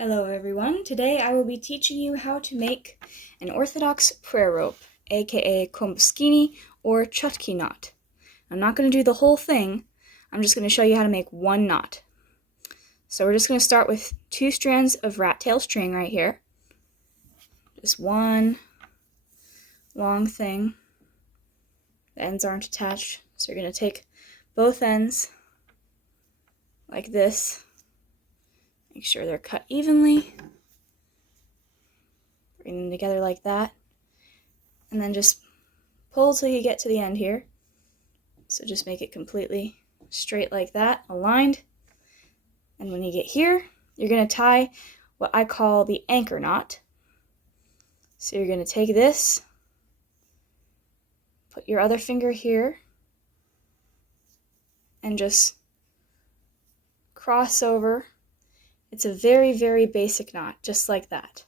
Hello everyone. Today I will be teaching you how to make an Orthodox prayer rope, aka kombuskini or chutki knot. I'm not going to do the whole thing, I'm just going to show you how to make one knot. So we're just going to start with 2 strands of rat tail string right here. Just one long thing. The ends aren't attached, so you're going to take both ends like this. Make sure they're cut evenly. Bring them together like that. And then just pull till you get to the end here. So just make it completely straight like that, aligned. And when you get here, you're going to tie what I call the anchor knot. So you're going to take this, put your other finger here, and just cross over. It's a very, very basic knot, just like that.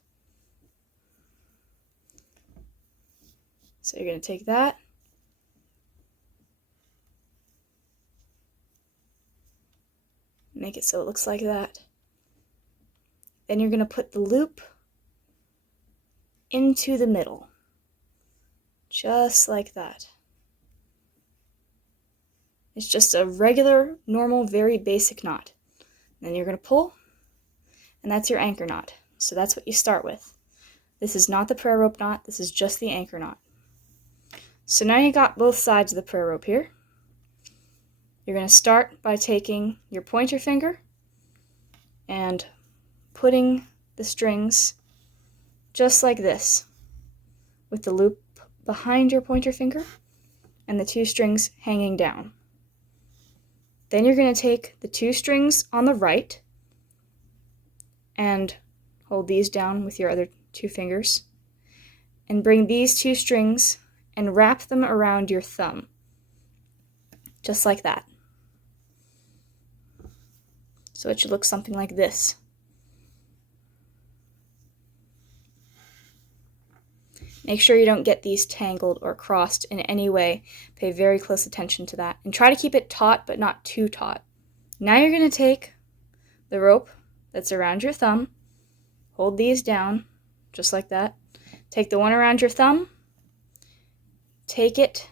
So you're going to take that, make it so it looks like that. Then you're going to put the loop into the middle, just like that. It's just a regular, normal, very basic knot. Then you're going to pull, and that's your anchor knot. So that's what you start with. This is not the prayer rope knot, this is just the anchor knot. So now you got both sides of the prayer rope here. You're going to start by taking your pointer finger and putting the strings just like this, with the loop behind your pointer finger and the 2 strings hanging down. Then you're going to take the 2 strings on the right and hold these down with your other 2 fingers and bring these 2 strings and wrap them around your thumb, just like that. So it should look something like this. Make sure you don't get these tangled or crossed in any way. Pay very close attention to that. And try to keep it taut, but not too taut. Now you're going to take the rope that's around your thumb, hold these down, just like that. Take the one around your thumb, take it,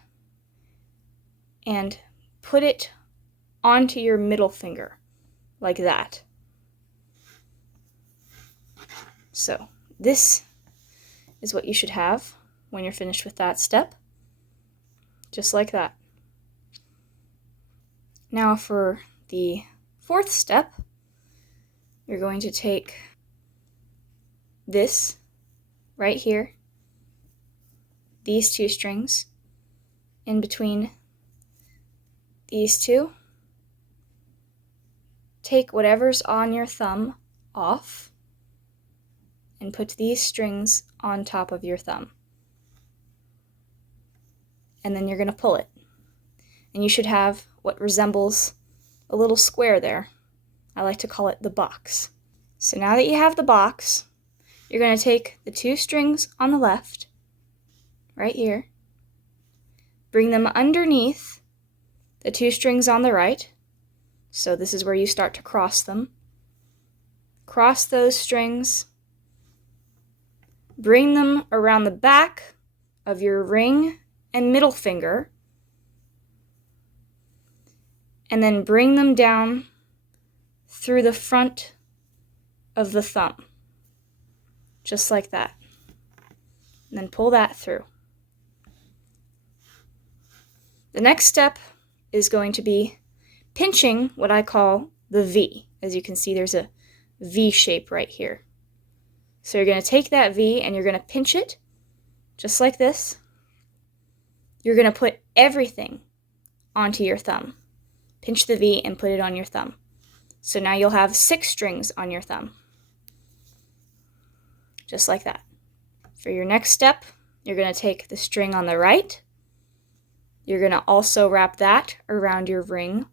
and put it onto your middle finger, like that. So this is what you should have when you're finished with that step, just like that. Now for the 4th step, you're going to take this right here, these 2 strings, in between these 2, take whatever's on your thumb off, and put these strings on top of your thumb. And then you're going to pull it. And you should have what resembles a little square there. I like to call it the box. So now that you have the box, you're going to take the 2 strings on the left, right here, bring them underneath the 2 strings on the right. So this is where you start to cross them. Cross those strings, bring them around the back of your ring and middle finger, and then bring them down through the front of the thumb, just like that. And then pull that through. The next step is going to be pinching what I call the V. As you can see, there's a V shape right here. So you're going to take that V and you're going to pinch it, just like this. You're going to put everything onto your thumb. Pinch the V and put it on your thumb. So now you'll have 6 strings on your thumb, just like that. For your next step, you're going to take the string on the right. You're going to also wrap that around your ring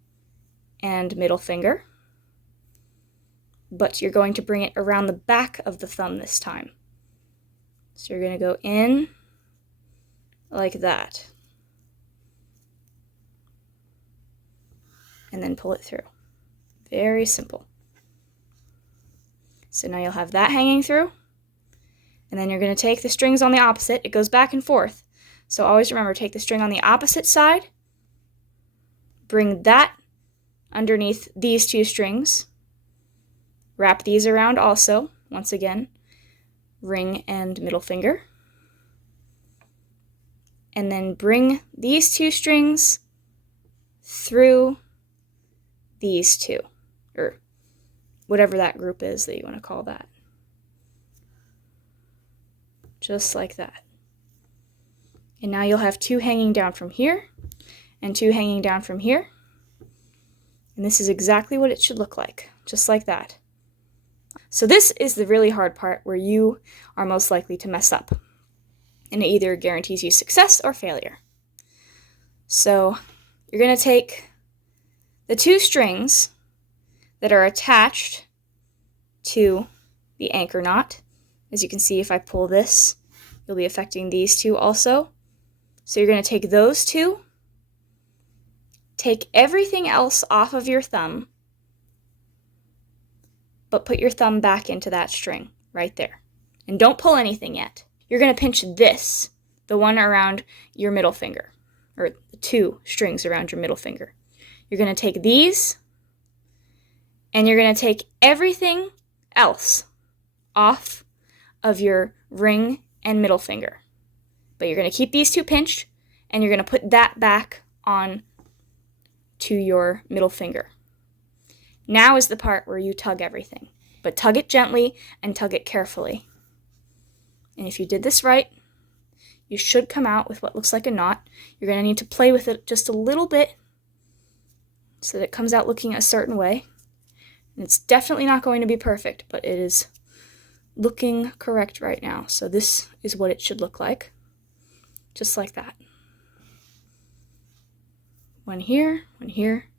and middle finger, but you're going to bring it around the back of the thumb this time. So you're going to go in like that, and then pull it through. Very simple. So now you'll have that hanging through. And then you're going to take the strings on the opposite. It goes back and forth. So always remember, take the string on the opposite side. Bring that underneath these two strings. Wrap these around also. Once again, ring and middle finger. And then bring these two strings through these two, or whatever that group is that you want to call that. Just like that. And now you'll have two hanging down from here and two hanging down from here. And this is exactly what it should look like, just like that. So this is the really hard part where you are most likely to mess up. And it either guarantees you success or failure. So you're going to take the two strings that are attached to the anchor knot. As you can see, if I pull this, you'll be affecting these two also. So you're going to take those two, take everything else off of your thumb, but put your thumb back into that string right there. And don't pull anything yet. You're going to pinch this, the one around your middle finger, or the two strings around your middle finger. You're going to take these, and you're going to take everything else off of your ring and middle finger. But you're going to keep these two pinched, and you're going to put that back on to your middle finger. Now is the part where you tug everything, but tug it gently and tug it carefully. And if you did this right, you should come out with what looks like a knot. You're going to need to play with it just a little bit so that it comes out looking a certain way. And it's definitely not going to be perfect, but it is looking correct right now. So this is what it should look like. Just like that. One here, one here,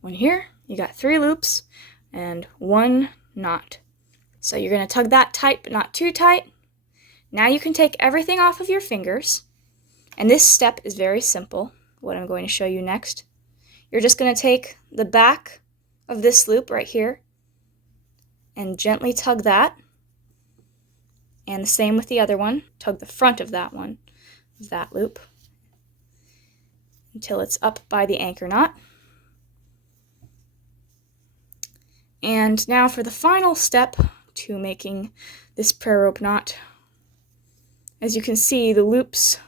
one here. You got 3 loops and 1 knot. So you're going to tug that tight, but not too tight. Now you can take everything off of your fingers. And this step is very simple, what I'm going to show you next. You're just going to take the back of this loop right here and gently tug that. And the same with the other one. Tug the front of that one, of that loop, until it's up by the anchor knot. And now for the final step to making this prayer rope knot. As you can see, the loops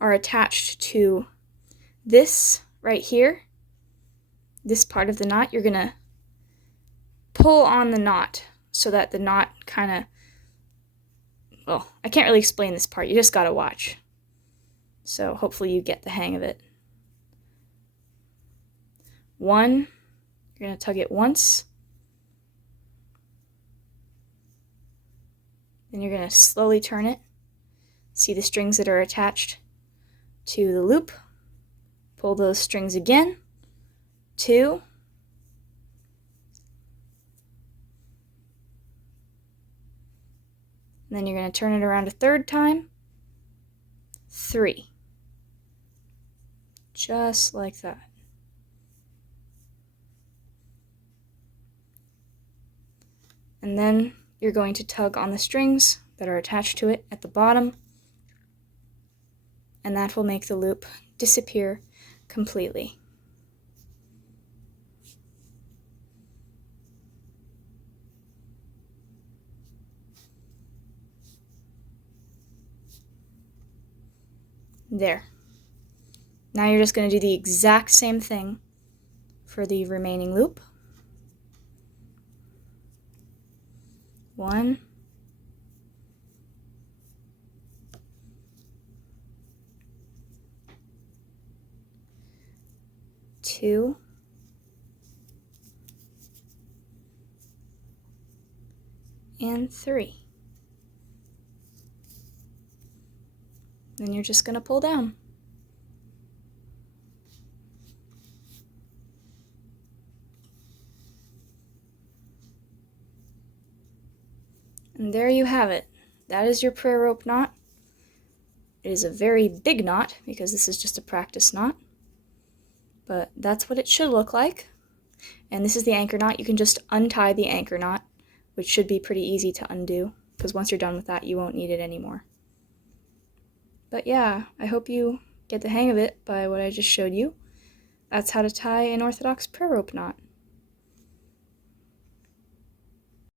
are attached to this right here, this part of the knot. You're going to pull on the knot so that the knot kind of, well, I can't really explain this part. You just got to watch. So hopefully you get the hang of it. One, you're going to tug it once. Then you're going to slowly turn it. See the strings that are attached to the loop. Pull those strings again. 2. And then you're going to turn it around a 3rd time. 3. Just like that. And then you're going to tug on the strings that are attached to it at the bottom, and that will make the loop disappear completely. There. Now you're just going to do the exact same thing for the remaining loop. 1, 2, and 3. Then you're just going to pull down. And there you have it. That is your prayer rope knot. It is a very big knot because this is just a practice knot. But that's what it should look like. And this is the anchor knot. You can just untie the anchor knot which should be pretty easy to undo, because once you're done with that, you won't need it anymore. But yeah, I hope you get the hang of it by what I just showed you. That's how to tie an Orthodox prayer rope knot.